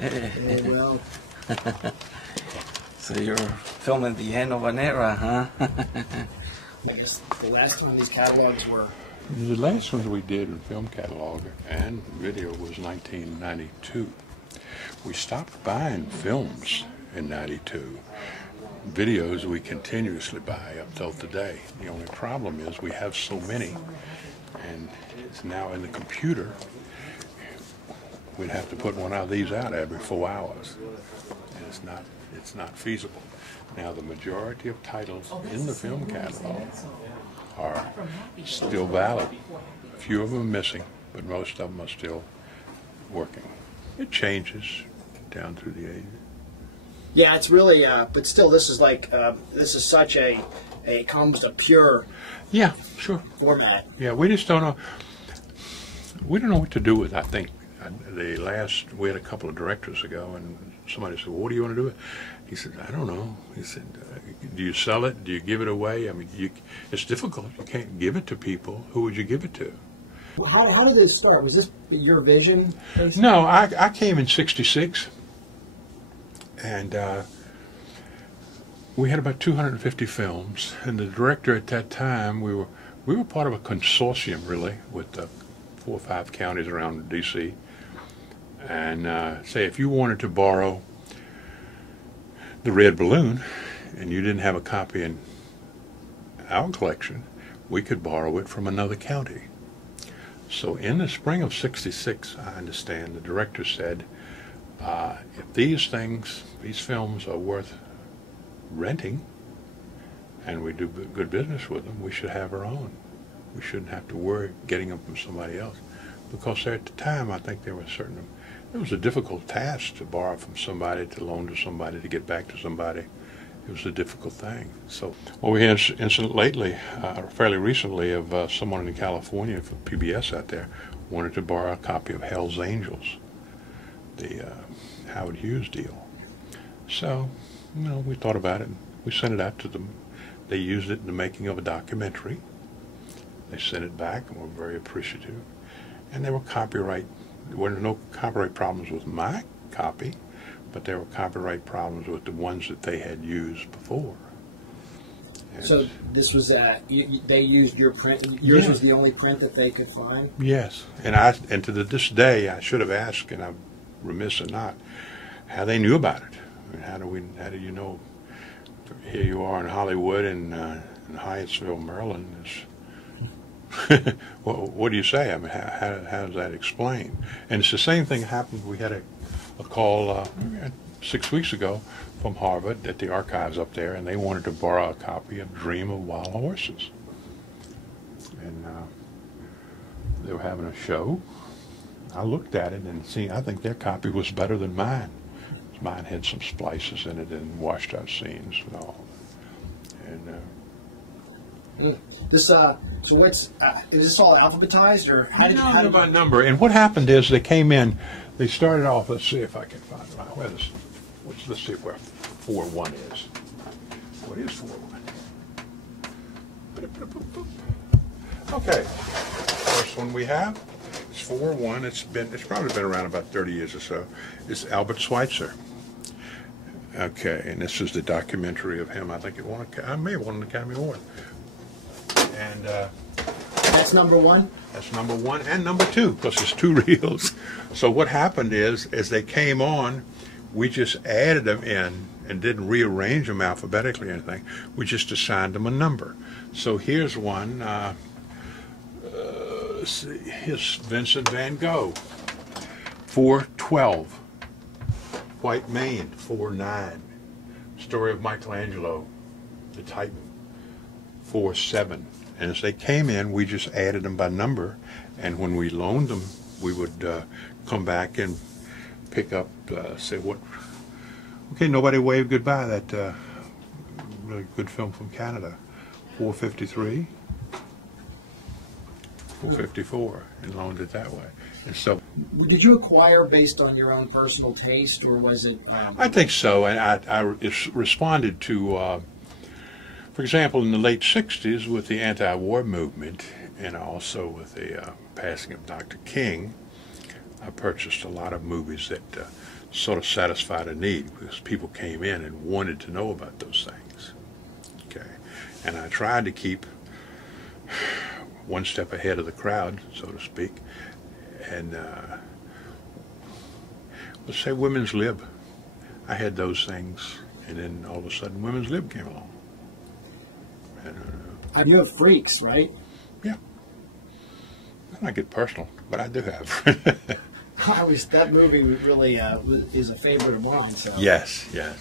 Hey. Oh, well. So you're filming the end of an era, huh? I guess the last time these catalogs were. The last ones we did in film catalog and video was 1992. We stopped buying films in 92. Videos we continuously buy up till today. The only problem is we have so many, and it's now in the computer. We'd have to put one of these out every 4 hours, and it's not feasible. Now the majority of titles in the film catalog are still valid. A few of them are missing, but most of them are still working. It changes down through the ages. Yeah, it's really, but still, this is like, this is such a almost a pure Yeah, sure. format. Yeah, we just don't know. We don't know what to do with it. I think we had a couple of directors ago, and somebody said, well, what do you want to do with it? He said, I don't know. He said, do you sell it? Do you give it away? I mean, it's difficult. You can't give it to people. Who would you give it to? How did this start? Was this your vision? Basically? No, I came in '66, and we had about 250 films. And the director at that time, we were part of a consortium, really, with 4 or 5 counties around D.C. And say if you wanted to borrow the Red Balloon, and you didn't have a copy in our collection, we could borrow it from another county. So in the spring of '66, I understand, the director said, if these films are worth renting, and we do good business with them, we should have our own. We shouldn't have to worry getting them from somebody else. Because at the time, I think it was a difficult task to borrow from somebody, to loan to somebody, to get back to somebody. It was a difficult thing. So, well, we had an incident lately, fairly recently, of someone in California for PBS out there wanted to borrow a copy of Hell's Angels, the Howard Hughes deal. So, we thought about it. And we sent it out to them. They used it in the making of a documentary. They sent it back, and were very appreciative. And there were no copyright problems with my copy, but there were copyright problems with the ones that they had used before. And so this was, they used your print, yours was the only print that they could find? Yes, and to this day, I should have asked, and I'm remiss in not, how they knew about it. I mean, how do you know? Here you are in Hollywood, in Hyattsville, Maryland. What do you say? I mean, how does that explain? And it's the same thing happened. We had a call 6 weeks ago from Harvard at the archives up there, and they wanted to borrow a copy of Dream of Wild Horses. And they were having a show. I looked at it and I think their copy was better than mine. Mine had some splices in it and washed out scenes and all. And so is this all alphabetized, or how did no, by number? And what happened is they came in. They started off. Let's see if I can find it. Let's see where 4-1 is. What is 4-1? Okay, first one we have is 4-1. It's probably been around about 30 years or so. It's Albert Schweitzer. Okay, and this is the documentary of him. I think I may have won an Academy Award. And that's number 1? That's number 1 and number 2, because there's 2 reels. So what happened is, as they came on, we just added them in and didn't rearrange them alphabetically or anything. We just assigned them a number. So here's one. Let's see. Here's Vincent van Gogh, 412. White Mane, 4-9. Story of Michelangelo, the Titan, 4-7. And as they came in, we just added them by number, and when we loaned them, we would come back and pick up, say what. Okay, nobody waved goodbye. That really good film from Canada, 453, 454, and loaned it that way. And so, did you acquire based on your own personal taste, or was it? I think so, and I responded to, for example, in the late '60s with the anti-war movement, and also with the passing of Dr. King, I purchased a lot of movies that sort of satisfied a need, because people came in and wanted to know about those things. Okay, and I tried to keep one step ahead of the crowd, so to speak, and let's say women's lib. I had those things, and then all of a sudden women's lib came along. And, you have freaks, right? yeah. I don't get personal, but I do have. That movie really is a favorite of mine. So. Yes, yes.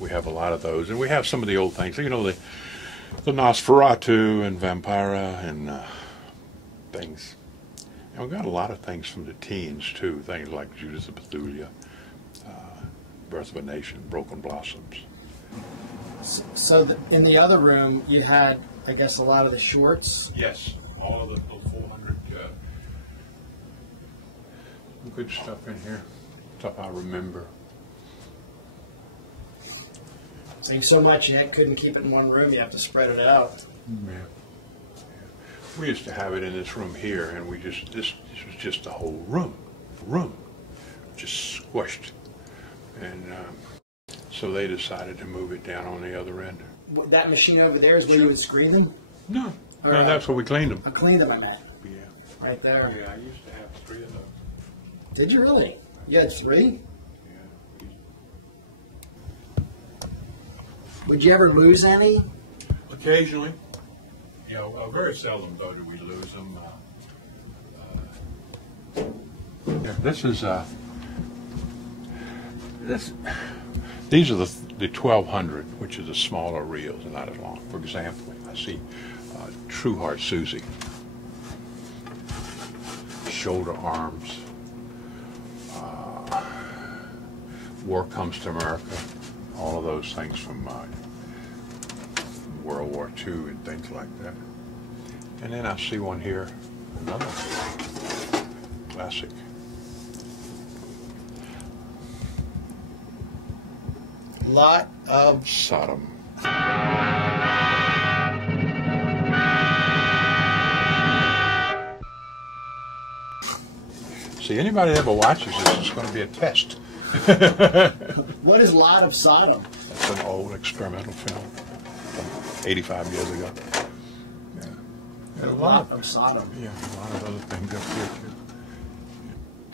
We have a lot of those, and we have some of the old things. You know, the Nosferatu and Vampira and things. And we've got a lot of things from the teens, too. Things like Judith of Bethulia, Birth of a Nation, Broken Blossoms. So in the other room, you had, I guess, a lot of the shorts? Yes, all of the 400. Good stuff in here, stuff I remember. Saying so much, you couldn't keep it in one room. You have to spread it out. Yeah. We used to have it in this room here, and this was just the whole room, just squished, and so they decided to move it down on the other end. That machine over there is where you would screen them? No, that's where we cleaned them. I cleaned them, I meant. Yeah. Right there. Yeah, I used to have 3 of those. Did you really? You had 3? Yeah. Would you ever lose any? Occasionally. You know, very seldom, though, do we lose them. Yeah, this is these are the 1200, which is the smaller reels and not as long. For example, I see True Heart Susie, Shoulder Arms, War Comes to America, all of those things from World War II and things like that. And then I see one here, another classic. Lot of Sodom. See, anybody that ever watches this, it's going to be a test. What is Lot of Sodom? That's an old experimental film from 85 years ago. Yeah. And a lot of Sodom. Yeah, a lot of other things up here too.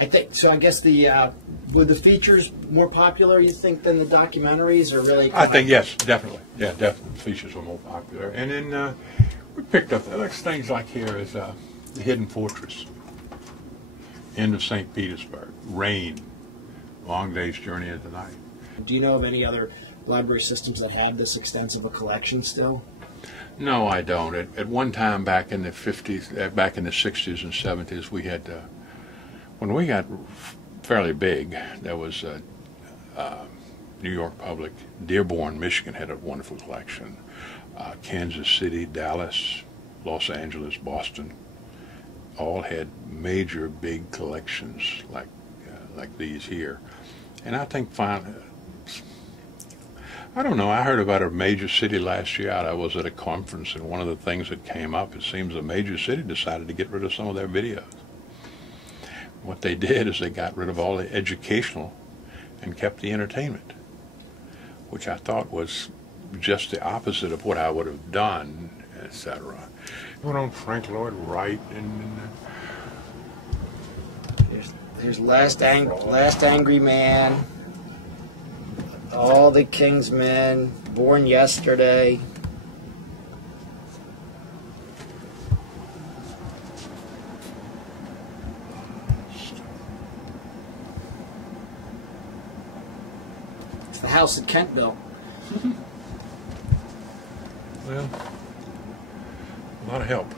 I think so. I guess were the features more popular, you think, than the documentaries, or really? I think yes, definitely. Yeah, definitely. The features were more popular, and then we picked up things like here is the Hidden Fortress, End of St. Petersburg, Rain, Long Day's Journey into Night. Do you know of any other library systems that have this extensive a collection still? No, I don't. At one time back in the 50s, back in the 60s and 70s, we had, when we got fairly big, there was New York Public, Dearborn, Michigan had a wonderful collection. Kansas City, Dallas, Los Angeles, Boston, all had major big collections like these here. And I think finally, I don't know, I heard about a major city last year. I was at a conference, and one of the things that came up, it seems a major city decided to get rid of some of their videos. What they did is they got rid of all the educational and kept the entertainment, which I thought was just the opposite of what I would have done, etc. Went on Frank Lloyd Wright and there's Last Angry Man, All the King's Men, Born Yesterday. It's the house at Kentville. well, a lot of help.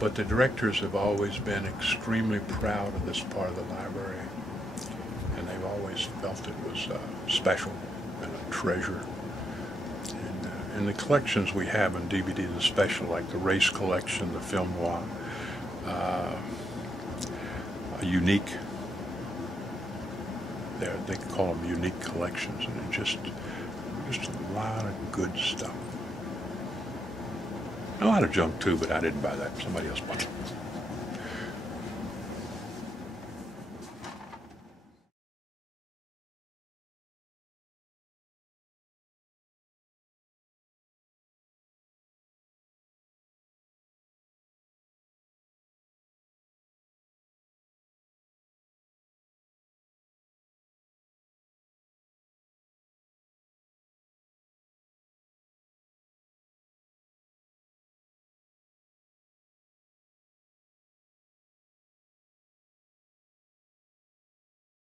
But the directors have always been extremely proud of this part of the library, and they've always felt it was special and a treasure. And the collections we have in DVD, the special, like the race collection, the film noir, a unique. They call them unique collections, and it's just a lot of good stuff. A lot of junk too, but I didn't buy that. Somebody else bought it.